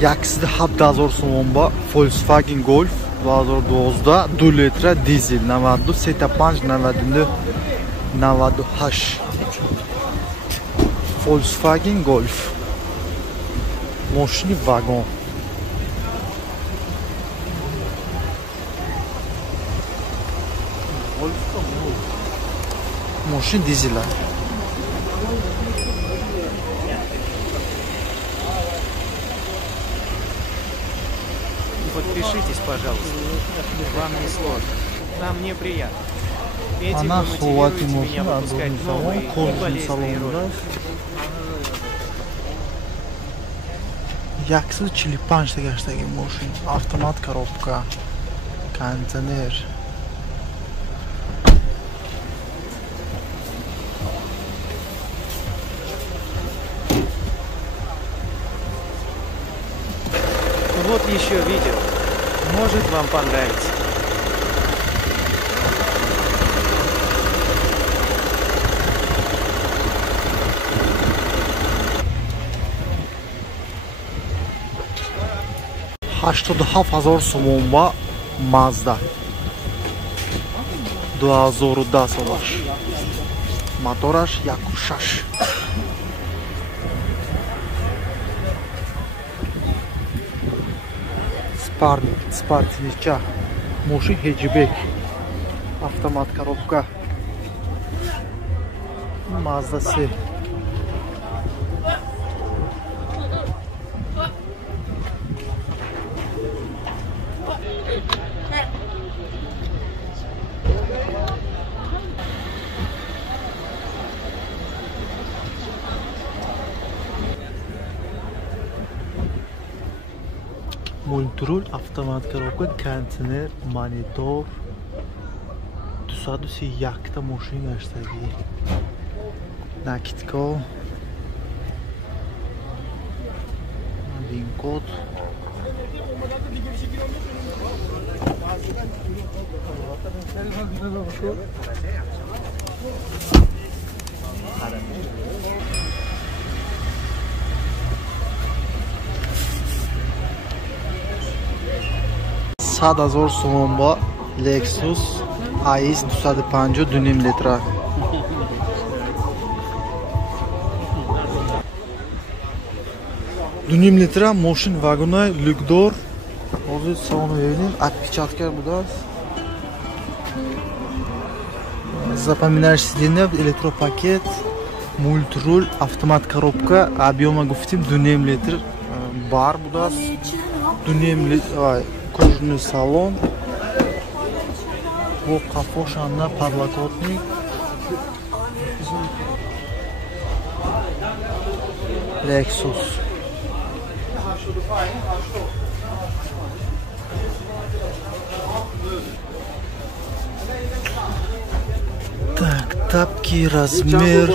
Yaksida 7000 so'm bor Volkswagen Golf 2012 2 litr dizel 92 75 92 98 Volkswagen Golf ماشین واگن ماشین دیزل Подпишитесь, пожалуйста. Вам не сложно. Нам неприятно. Этим Она вы мотивируете хватит меня выпускать новые и полезные ролики. 145 ta gashdagi mashin, avtomat korobka, konteyner. Вот еще видео. Может вам понравится. $87,000 so'm ба Mazda 2010 солаш. Мотораш 1.6. Спортивничка. Машин хеджбек. Автомат коробка. Mazda 3. Multirul avtomat коробка, konteyner, monitor 231 ta mashin gashdagi. Nakitko. Din kod. $100,000 so'm bor Lexus IS 250 2.5 litr. Dunim litra mashin vagoni lyukdor. Hozir soni bering, отпечатка budas. Запоминаешь сиденье, электропакет, мультруль, автомат коробка, объема гуфтим 2.5 litr бар budas. 2.5 litr кожаный салон. Bu kafoşanla parlakotnik. Lexus. Так, тапки размер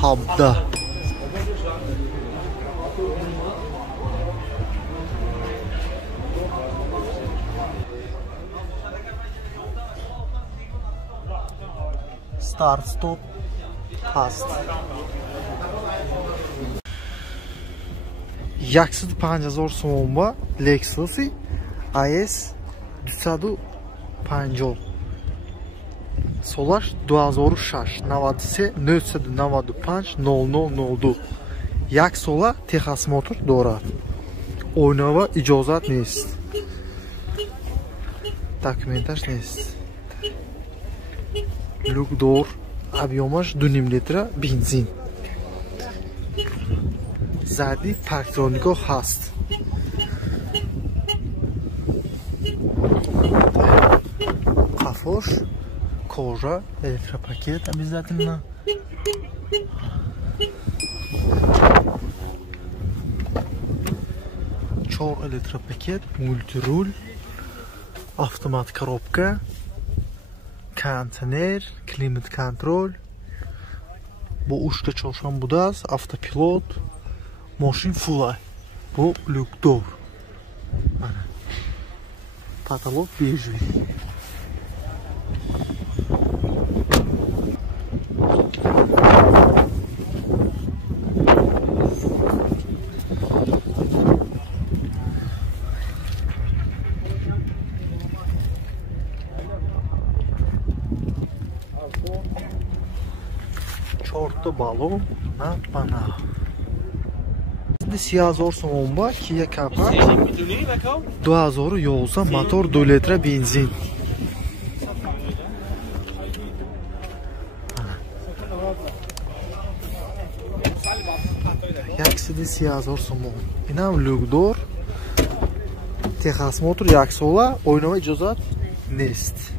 хабда. Start stop hast. 150,000 so'm bor Lexus IS 250. Solash 2006 93 995 0002. Як сола техосмотр дорад. Ойнава иҷозат нест. Документаш нест. Люкдор, объемаш 2.5 litr бензин. Зади парктроника ҳаст. Кафош, кожа, электропакет обязательно. Чор электропакет, мультируль, автомат коробка, konteyner, klimat kontrol. Bu 3 ta чоршан будас, автопилот, машин фулай. Bu люкдор. Потолок бежевый. تا بالون نه پناه 30,000 сомон ба Kia Capra 2011 мотор 2 литра бензин. Яксиди 30,000 сомон. Инам люкдор. Техас мотор 1 сола, ойнова иҷозат нест.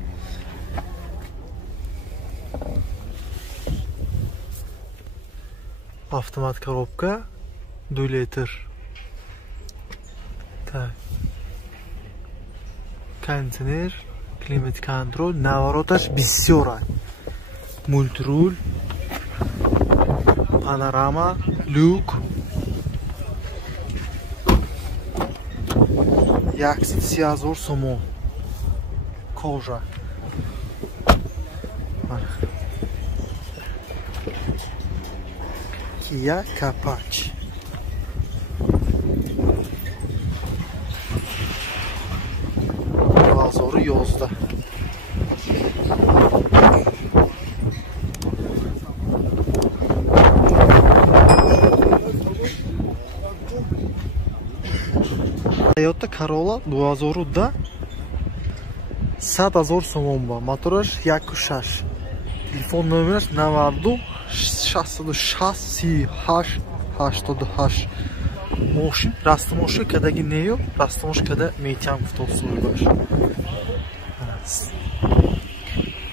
Автомат коробка 2 литр. Так. Кондиционер, климат контроль, навороташ бисёр. Мультруль, панорама, люк. 30,000 сомон. Кожа. Kia Capach. Bazarı yozda. Toyota Corolla 2010 100,000 сомон ба. Мотораш 1.6. Телефон номераш 92 66 38 88. Мошин, растамоши кадаги неё, растамош када метям гуфтосуй баш.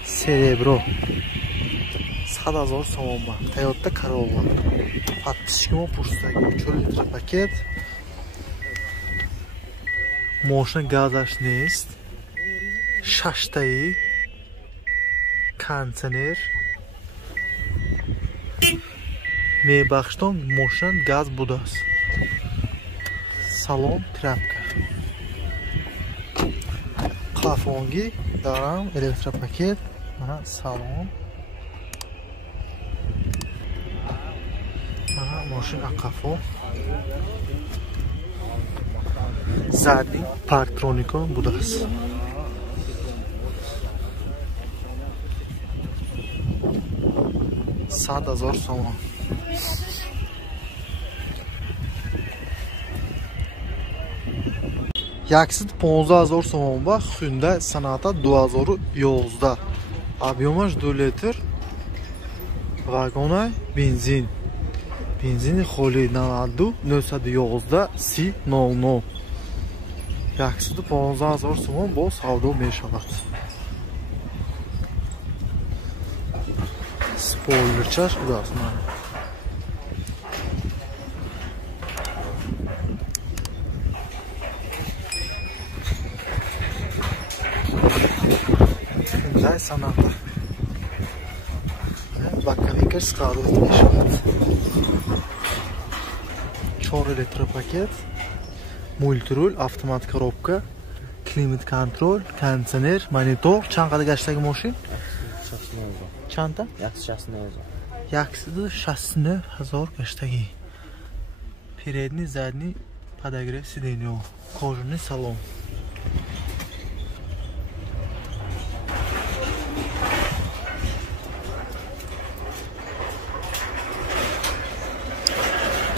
Серебро 100,000 сомон ба. Toyota Corolla. Подписчикам пурсидагӣ 4 литр пакет. Мошина газаш нест. 6 таи кондиционер. Мебахштон мошина газ будааст. Салон трапка. Қафонги дарам электропакет. Мана салон. Мана мошина қафо. Задний парктроника будааст. 100,000 сомон. Яксид 15,000 сомон ба Hyundai Sonata 2011. Объемаш 2 литр. Вагонай бензин. Бензини холӣ 92 911 3000. Яксид 15,000 сомон бо савдо мешавад. Spoilerчаш будааст. Hyundai Sonata. Баковикаш складывать мешавад. 4 электропакет, мультруль, автомат коробка, климат контроль, кондиционер, монитор. Чанд қадар гаштаги мошин? Чанда? 169,000 гаштаги. Передний, задний подогрев сиденьё, кожаный салон.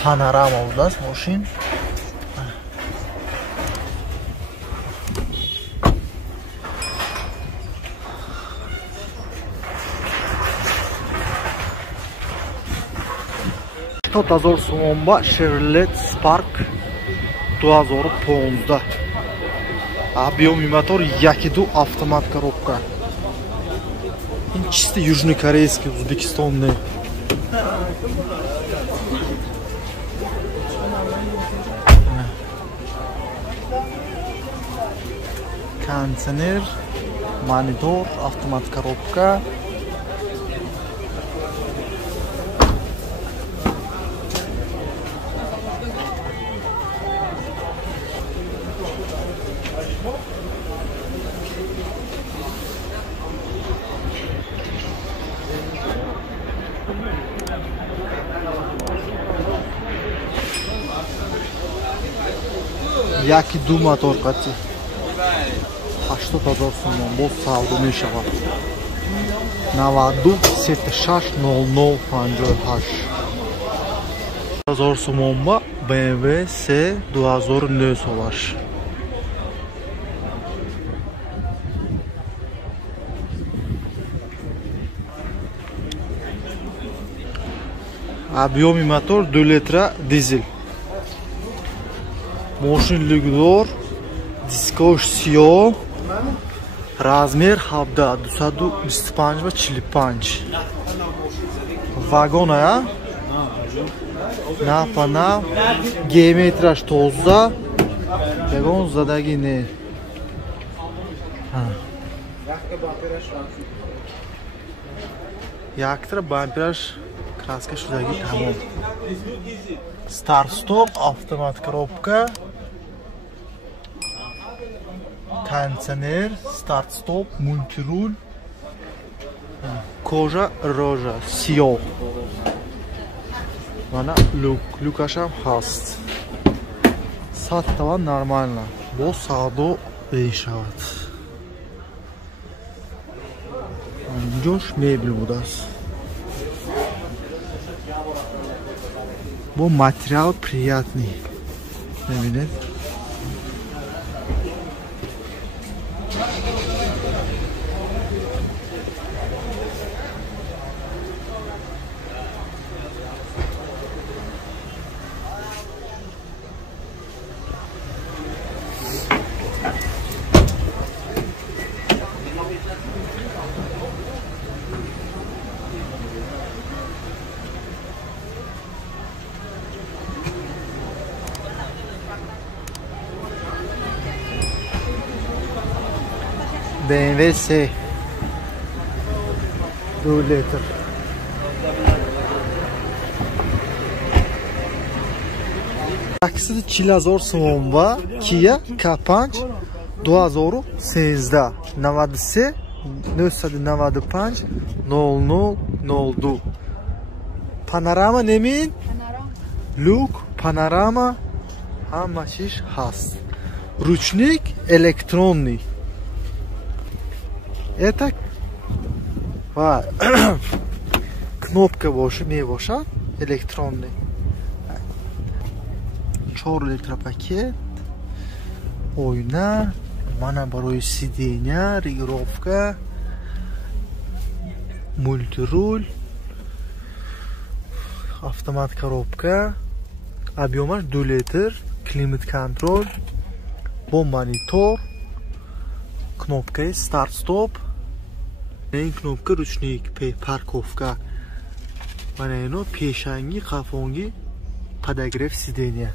Панорама будааст мошин. $70,000 сомон ба Chevrolet Spark 2015. Объёми мотор 1.2 автомат коробка. Ин чисто южнокорейский, узбекистонный. Кондиционер, монитор, автомат коробка. Яки ду мотор қати 80,000 сомон бо савдо мешавад. 960058 1000 сомон ба BMW C 2009 солаш. Объёми мотор 2 литра дизель. Мошинликдор, дискош сиёҳ, размер 17 225 ва 45. Вагон ая? Напана, геометрияш тоза, ягон задагӣ не. Яктара бампераш краска шудагӣ тамом. Старт стоп, автомат коробка, кондиционер, старт стоп, мультируль, кожа рожа сиёҳ. Mana lukasham hast. Sattava нормально. Бо савдо мешавад. Инҷош мебел будааст. Бо материал приятный. Мебинед? BMW C 2 litr. Taksidi 4000 сомон ба Kia K5 2013 93 995 0002. Panorama nemin? Люк, панорама, ҳама чиз ҳаст. Ручник электронный. Это ва кнопка мебошад электронный. 4 электропакет, ойна, мана барои сидения, регулировка, мультируль, автомат коробка, объемаш 2 литр, климат контроль, бо монитор, кнопка старт стоп. این کنوپکه روچنیک парковка. Mana ino peshangi, qafongi podogrev sideniya.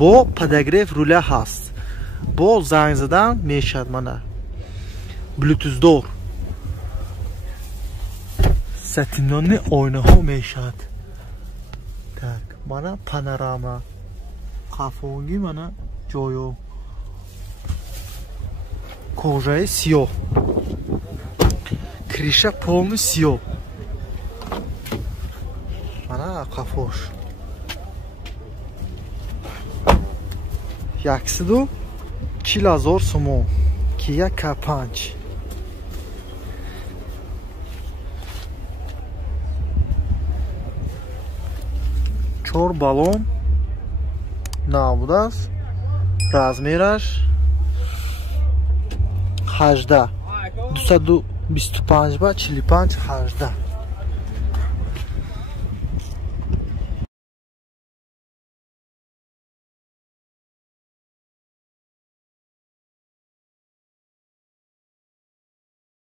Bo podogrev rula hast. Bo zang zadan meshad mana. Bluetooth dor. Satinonni oynaho meshad. Tak, mana panorama. Qafongi mana joyo. Кожа сиёҳ. Криша полный сиёҳ. Мана қафош. 140,000 сомон. Kia K5. Чор балон набудааст. Размераш 18 225 ба 45 18.